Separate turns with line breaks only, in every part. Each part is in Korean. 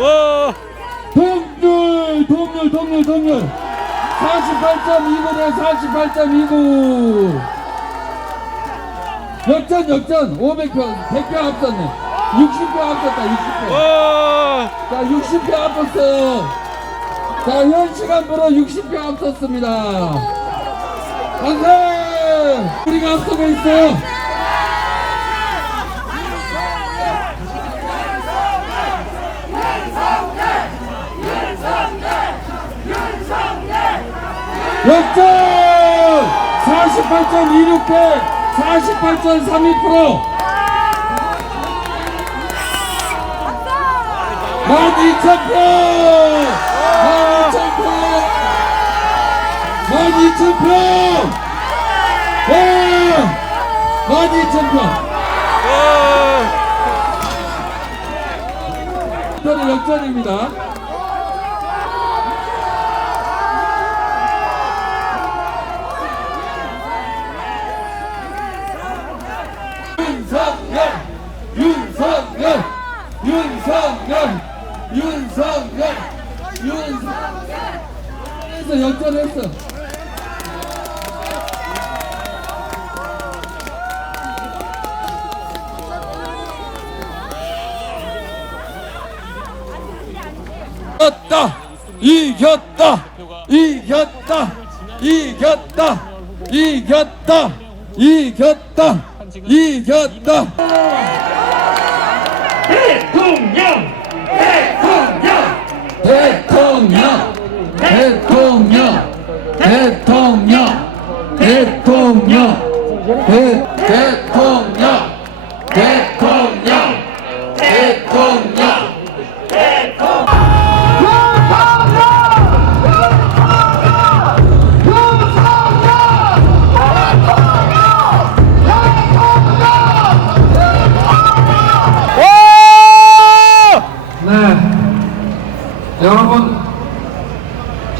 와.
동률 동률 동률 동률. 48.29대 48.29 역전 역전. 500표 100표 앞섰네. 60표 앞섰다 60표
와.
자 60표 앞섰어요. 자 현 시간으로 60표 앞섰습니다. 강세 우리가 앞서고 있어요 역전! 48.26대 48.32% 12,000표 12,000표 12,000표! 예. 12,000표!
와.
저는 역전입니다 윤석열 윤석열 윤석열 윤석열 윤석열 해서 역전했어 이겼다 이겼다 이겼다 이겼다 이겼다 이겼다
대통령! 대통령!
대통령 대통령 대통령 대통령 대, 대통령 대통령. 네 여러분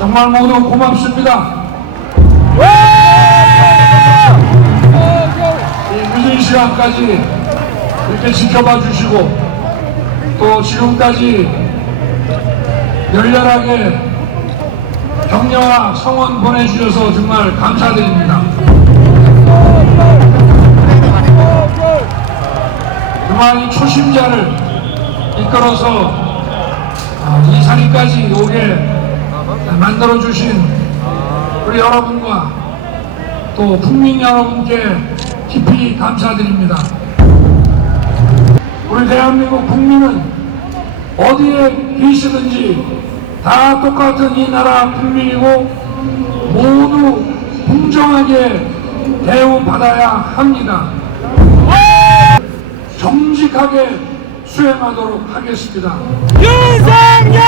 정말 모두 고맙습니다 이 늦은 시간까지 이렇게 지켜봐 주시고 또 지금까지 열렬하게 격려와 성원 보내주셔서 정말 감사드립니다. 정말 이 초심자를 이끌어서 아, 이 자리까지 오게 만들어 주신 우리 여러분과 또 국민 여러분께 깊이 감사드립니다. 우리 대한민국 국민은 어디에 계시든지 다 똑같은 이 나라 국민이고 모두 공정하게 대우받아야 합니다. 정직하게 수행하도록 하겠습니다.
윤석열.